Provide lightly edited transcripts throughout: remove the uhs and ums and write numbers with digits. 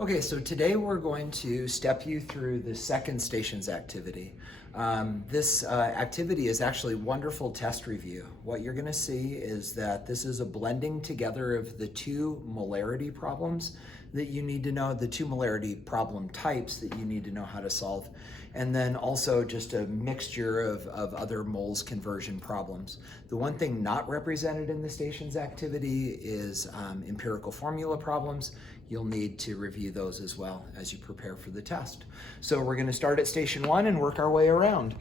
Okay, so today we're going to step you through the second station's activity. This activity is actually wonderful test review. What you're going to see is that this is a blending together of the two molarity problems that you need to know, the two molarity problem types that you need to know how to solve, and then also just a mixture of other moles conversion problems. The one thing not represented in the station's activity is empirical formula problems. You'll need to review those as well as you prepare for the test. So we're going to start at station 1 and work our way around.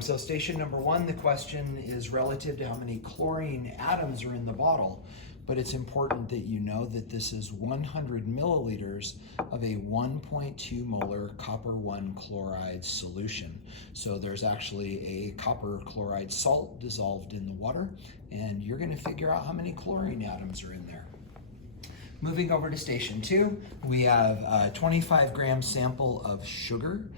So station number 1, the question is relative to how many chlorine atoms are in the bottle. But it's important that you know that this is 100 milliliters of a 1.2 molar copper 1 chloride solution. So there's actually a copper chloride salt dissolved in the water, and you're going to figure out how many chlorine atoms are in there. Moving over to station 2, we have a 25 gram sample of sugar.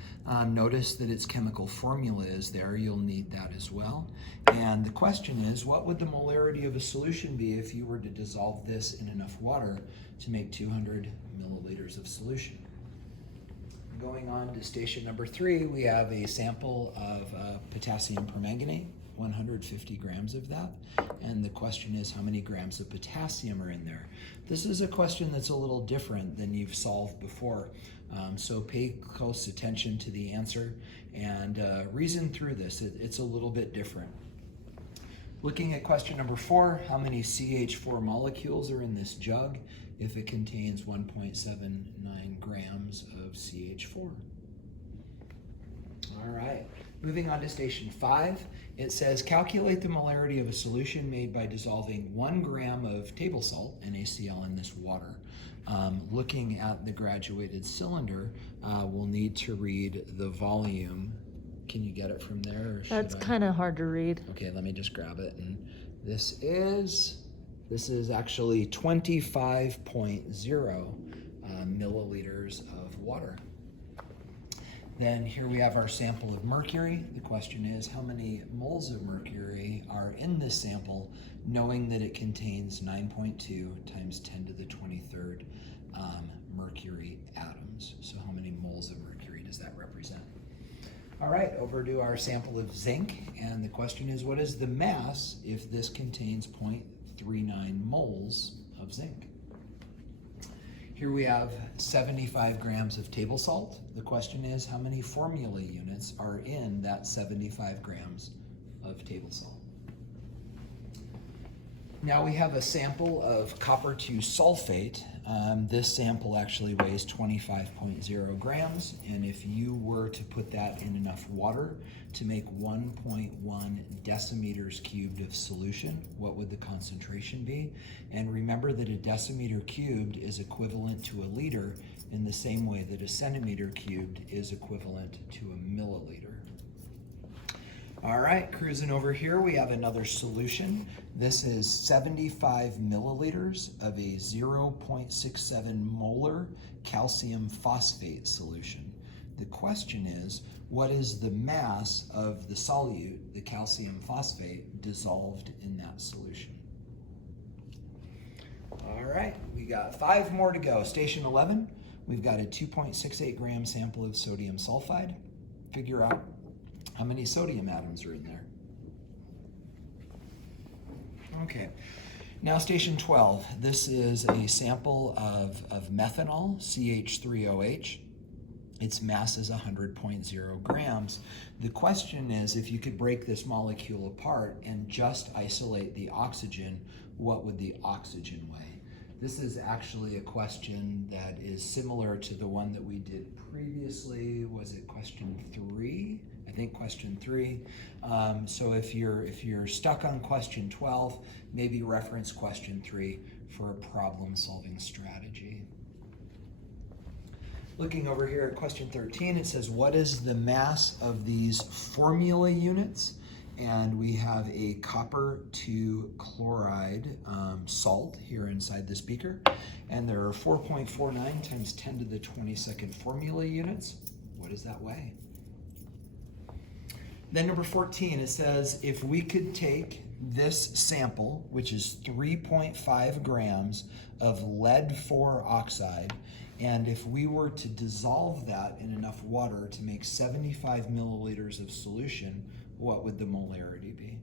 Notice that its chemical formula is there. You'll need that as well. And the question is, what would the molarity of a solution be if you were to dissolve this in enough water to make 200 milliliters of solution? Going on to station number 3, we have a sample of potassium permanganate, 150 grams of that. And the question is, how many grams of potassium are in there? This is a question that's a little different than you've solved before. So pay close attention to the answer and reason through this. It's a little bit different. Looking at question number 4, how many CH4 molecules are in this jug if it contains 1.79 grams of CH4? All right, moving on to station 5, it says calculate the molarity of a solution made by dissolving 1 gram of table salt, NaCl, in this water. Looking at the graduated cylinder, we'll need to read the volume. Can you get it from there? Or That's kind of hard to read. Okay, let me just grab it. And this is actually 25.0 milliliters of water. Then here we have our sample of mercury. The question is, how many moles of mercury are in this sample, knowing that it contains 9.2 times 10 to the 23rd mercury atoms? So how many moles of mercury does that represent? All right, over to our sample of zinc. And the question is, what is the mass if this contains 0.39 moles of zinc? Here we have 75 grams of table salt. The question is, how many formula units are in that 75 grams of table salt? Now we have a sample of copper 2 sulfate. This sample actually weighs 25.0 grams, and if you were to put that in enough water to make 1.1 decimeters cubed of solution, what would the concentration be? And remember that a decimeter cubed is equivalent to a liter in the same way that a centimeter cubed is equivalent to a milliliter. All right, cruising over here, we have another solution. This is 75 milliliters of a 0.67 molar calcium phosphate solution. The question is, what is the mass of the solute, the calcium phosphate, dissolved in that solution? All right, we got 5 more to go. Station 11, we've got a 2.68 gram sample of sodium sulfide. Figure out how many sodium atoms are in there. Okay, now station 12. This is a sample of methanol, CH3OH. Its mass is 100.0 grams. The question is, if you could break this molecule apart and just isolate the oxygen, what would the oxygen weigh? This is actually a question that is similar to the one that we did previously. Was it question 3? I think question 3. So if you're stuck on question 12, maybe reference question 3 for a problem-solving strategy. Looking over here at question 13, it says, what is the mass of these formula units? And we have a copper 2 chloride salt here inside this beaker. And there are 4.49 times 10 to the 22nd formula units. What does that weigh? Then number 14, it says, if we could take this sample, which is 3.5 grams of lead-4 oxide, and if we were to dissolve that in enough water to make 75 milliliters of solution, what would the molarity be?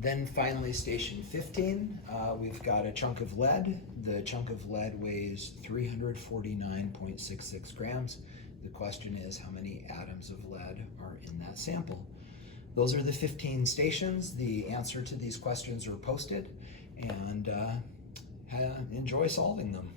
Then finally, station 15, we've got a chunk of lead. The chunk of lead weighs 349.66 grams. The question is, how many atoms of lead are in that sample? Those are the 15 stations. The answer to these questions are posted, and enjoy solving them.